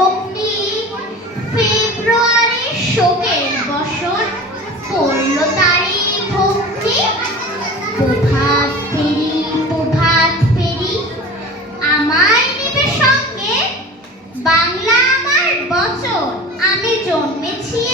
অগ্নি ফেব্রুয়ারি শোকের বসন পড়ল তারি ভক্তি। প্রভাত ফেরি আমায় নেবে সঙ্গে, বাংলা আমার বচন, আমি জন্মেছি